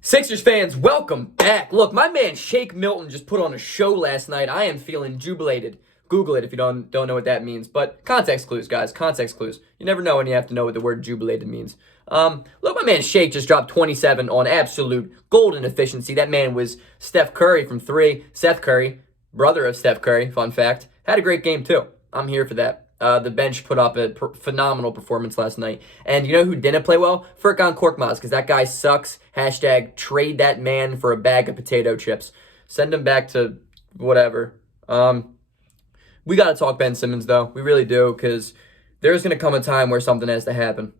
Sixers fans, welcome back. Look, my man Shake Milton just put on a show last night. I am feeling jubilated. Google it if you don't know what that means. But context clues, guys. Context clues. You never know when you have to know what the word jubilated means. Look, my man Shake just dropped 27 on absolute golden efficiency. That man was Steph Curry from 3. Seth Curry, brother of Steph Curry, fun fact, had a great game too. I'm here for that. The bench put up a phenomenal performance last night. And you know who didn't play well? Furkan Korkmaz, because that guy sucks. Hashtag trade that man for a bag of potato chips. Send him back to whatever. We got to talk Ben Simmons, though. We really do, because there's going to come a time where something has to happen.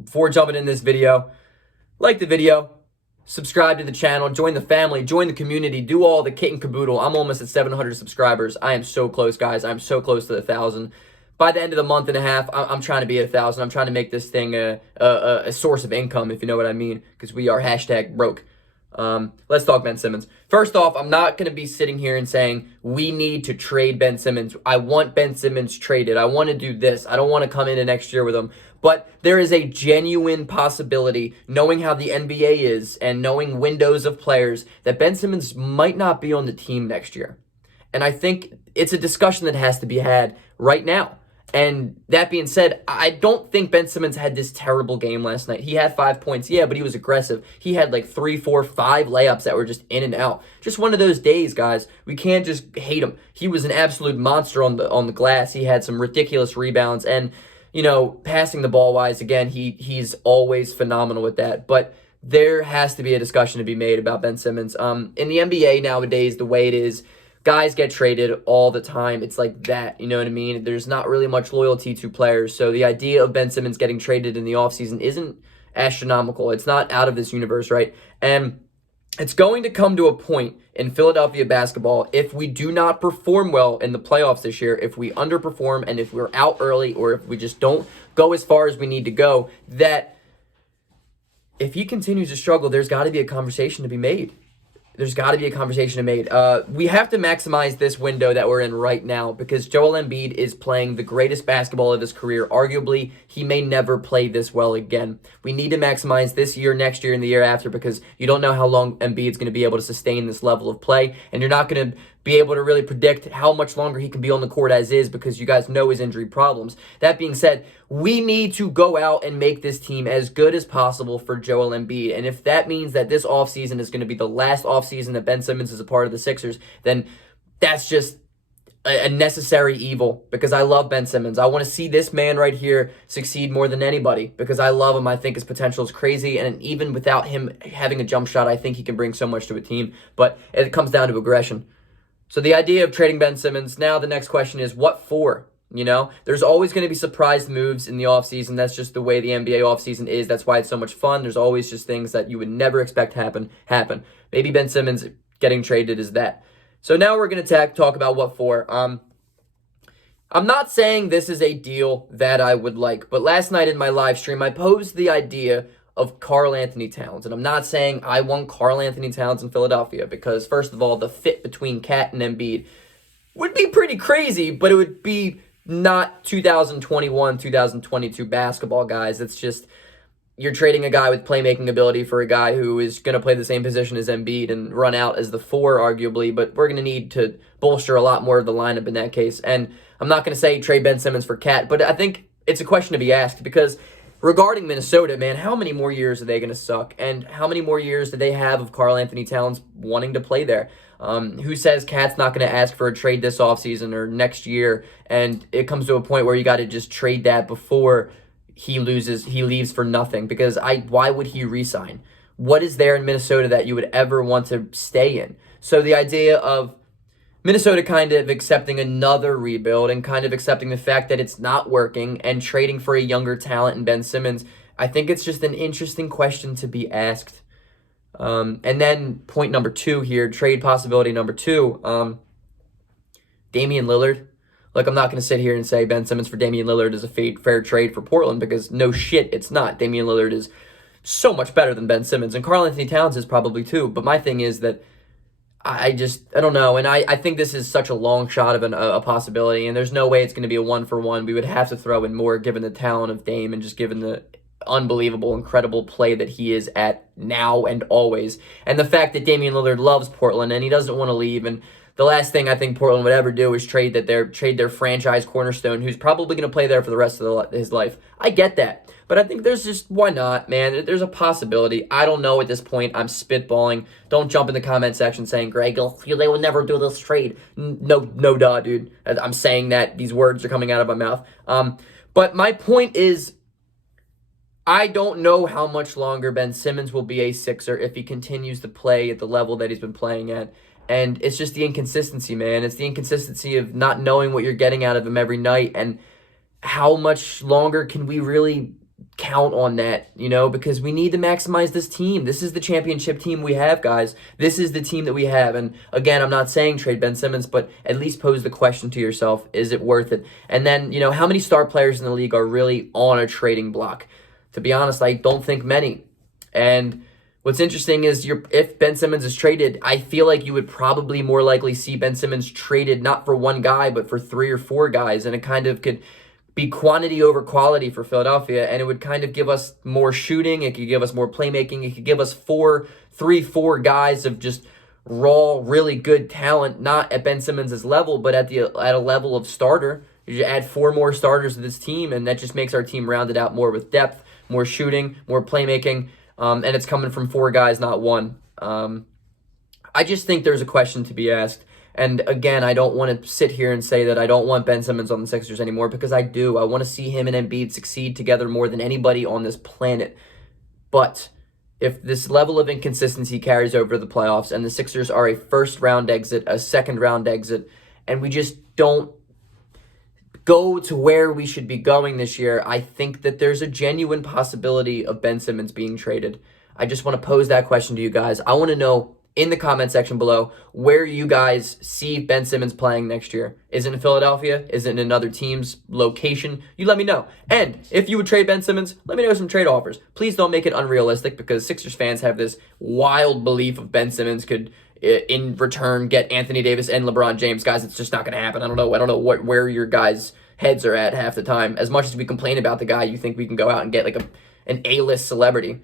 Before jumping in this video, like the video, subscribe to the channel, join the family, join the community, do all the kit and caboodle. I'm almost at 700 subscribers. I am so close, guys. I'm so close to 1,000. By the end of the month and a half, I'm trying to be at 1,000. I'm trying to make this thing a source of income, if you know what I mean, because we are hashtag broke. Let's talk Ben Simmons. First off, I'm not going to be sitting here and saying we need to trade Ben Simmons. I want Ben Simmons traded. I want to do this. I don't want to come into next year with him. But there is a genuine possibility, knowing how the NBA is and knowing windows of players, that Ben Simmons might not be on the team next year. And I think it's a discussion that has to be had right now. And that being said, I don't think Ben Simmons had this terrible game last night. He had 5 points, yeah, but he was aggressive. He had like 3, 4, 5 layups that were just in and out. Just one of those days, guys. We can't just hate him. He was an absolute monster on the glass. He had some ridiculous rebounds, and you know, passing the ball wise, again, he's always phenomenal with that. But there has to be a discussion to be made about Ben Simmons. In the NBA nowadays, the way it is, guys get traded all the time. It's like that, you know what I mean? There's not really much loyalty to players. So the idea of Ben Simmons getting traded in the offseason isn't astronomical. It's not out of this universe, right? And it's going to come to a point in Philadelphia basketball, if we do not perform well in the playoffs this year, if we underperform and if we're out early or if we just don't go as far as we need to go, that if he continues to struggle, there's got to be a conversation to be made. There's got to be a conversation to be made. We have to maximize this window that we're in right now because Joel Embiid is playing the greatest basketball of his career. Arguably, he may never play this well again. We need to maximize this year, next year, and the year after because you don't know how long Embiid's going to be able to sustain this level of play, and you're not going to be able to really predict how much longer he can be on the court as is because you guys know his injury problems. That being said, we need to go out and make this team as good as possible for Joel Embiid. And if that means that this offseason is going to be the last offseason that Ben Simmons is a part of the Sixers, then that's just a necessary evil because I love Ben Simmons. I want to see this man right here succeed more than anybody because I love him. I think his potential is crazy, and even without him having a jump shot, I think he can bring so much to a team. But it comes down to aggression. So the idea of trading Ben Simmons, now the next question is, what for? You know, there's always going to be surprise moves in the offseason. That's just the way the NBA offseason is. That's why it's so much fun. There's always just things that you would never expect happen. Maybe Ben Simmons getting traded is that. So now we're going to talk about what for. I'm not saying this is a deal that I would like, but last night in my live stream, I posed the idea of Karl Anthony Towns. And I'm not saying I want Karl Anthony Towns in Philadelphia because, first of all, the fit between Cat and Embiid would be pretty crazy, but it would be not 2021, 2022 basketball, guys. It's just you're trading a guy with playmaking ability for a guy who is going to play the same position as Embiid and run out as the 4, arguably, but we're going to need to bolster a lot more of the lineup in that case. And I'm not going to say trade Ben Simmons for Cat, but I think it's a question to be asked because regarding Minnesota, man, how many more years are they going to suck? And how many more years do they have of Karl Anthony Towns wanting to play there? Who says Cat's not going to ask for a trade this offseason or next year? And it comes to a point where you got to just trade that before he leaves for nothing. Because why would he resign? What is there in Minnesota that you would ever want to stay in? So the idea of Minnesota kind of accepting another rebuild and kind of accepting the fact that it's not working and trading for a younger talent in Ben Simmons, I think it's just an interesting question to be asked. And then point number 2 here, trade possibility number 2, Damian Lillard. Look, I'm not going to sit here and say Ben Simmons for Damian Lillard is a fair trade for Portland because no shit, it's not. Damian Lillard is so much better than Ben Simmons, and Karl Anthony Towns is probably too. But my thing is that I don't know, and I think this is such a long shot of a possibility, and there's no way it's going to be a 1-for-1. We would have to throw in more given the talent of Dame and just given the unbelievable, incredible play that he is at now and always. And the fact that Damian Lillard loves Portland and he doesn't want to leave. And the last thing I think Portland would ever do is trade their franchise cornerstone, who's probably going to play there for the rest of his life. I get that. But I think there's just, why not, man? There's a possibility. I don't know at this point. I'm spitballing. Don't jump in the comment section saying, Greg, they would never do this trade. No, duh, dude. I'm saying that. These words are coming out of my mouth. But my point is, I don't know how much longer Ben Simmons will be a Sixer if he continues to play at the level that he's been playing at. And it's just the inconsistency, man. It's the inconsistency of not knowing what you're getting out of him every night. And how much longer can we really count on that, because we need to maximize this team. This is the championship team we have, guys. This is the team that we have. And again, I'm not saying trade Ben Simmons, but at least pose the question to yourself, is it worth it? And then, how many star players in the league are really on a trading block? To be honest, I don't think many. And what's interesting is if Ben Simmons is traded, I feel like you would probably more likely see Ben Simmons traded not for one guy, but for 3 or 4 guys. And it kind of could be quantity over quality for Philadelphia, and it would kind of give us more shooting. It could give us more playmaking. It could give us 4 guys of just raw, really good talent, not at Ben Simmons' level, but at a level of starter. You add 4 more starters to this team, and that just makes our team rounded out more with depth, more shooting, more playmaking, and it's coming from 4 guys, not 1. I just think there's a question to be asked. And again, I don't want to sit here and say that I don't want Ben Simmons on the Sixers anymore, because I do. I want to see him and Embiid succeed together more than anybody on this planet. But if this level of inconsistency carries over to the playoffs and the Sixers are a first-round exit, a second-round exit, and we just don't go to where we should be going this year, I think that there's a genuine possibility of Ben Simmons being traded. I just want to pose that question to you guys. I want to know in the comment section below where you guys see Ben Simmons playing next year. Is it in Philadelphia? Is it in another team's location? You let me know. And if you would trade Ben Simmons, let me know some trade offers. Please don't make it unrealistic, because Sixers fans have this wild belief of Ben Simmons could, in return, get Anthony Davis and LeBron James. Guys, it's just not going to happen. I don't know where your guys' heads are at half the time. As much as we complain about the guy, you think we can go out and get like an A-list celebrity.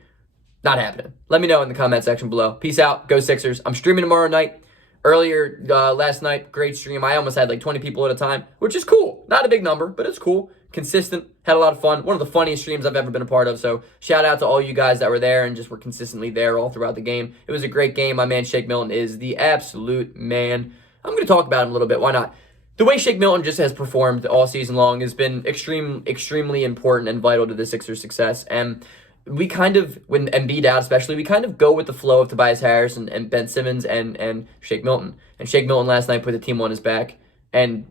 Not happening. Let me know in the comment section below. Peace out. Go Sixers. I'm streaming tomorrow night. Earlier last night, great stream. I almost had like 20 people at a time, which is cool. Not a big number, but it's cool. Consistent. Had a lot of fun. One of the funniest streams I've ever been a part of. So shout out to all you guys that were there and just were consistently there all throughout the game. It was a great game. My man Shake Milton is the absolute man. I'm going to talk about him a little bit. Why not? The way Shake Milton just has performed all season long has been extremely important and vital to the Sixers' success. And we kind of, when Embiid out especially, we kind of go with the flow of Tobias Harris and Ben Simmons and Shake Milton. And Shake Milton last night put the team on his back and,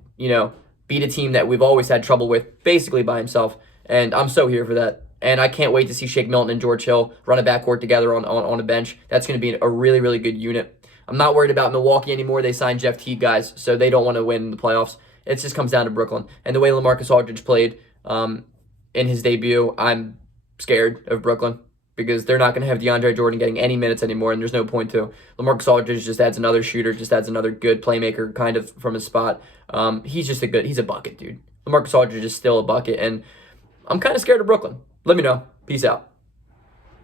beat a team that we've always had trouble with basically by himself. And I'm so here for that. And I can't wait to see Shake Milton and George Hill run a backcourt together on a bench. That's going to be a really, really good unit. I'm not worried about Milwaukee anymore. They signed Jeff Teague, guys, so they don't want to win the playoffs. It just comes down to Brooklyn. And the way LaMarcus Aldridge played in his debut, I'm scared of Brooklyn, because they're not going to have DeAndre Jordan getting any minutes anymore, and there's no point to. LaMarcus Aldridge just adds another shooter, just adds another good playmaker kind of from his spot. He's a bucket, dude. LaMarcus Aldridge is still a bucket, and I'm kind of scared of Brooklyn. Let me know. Peace out.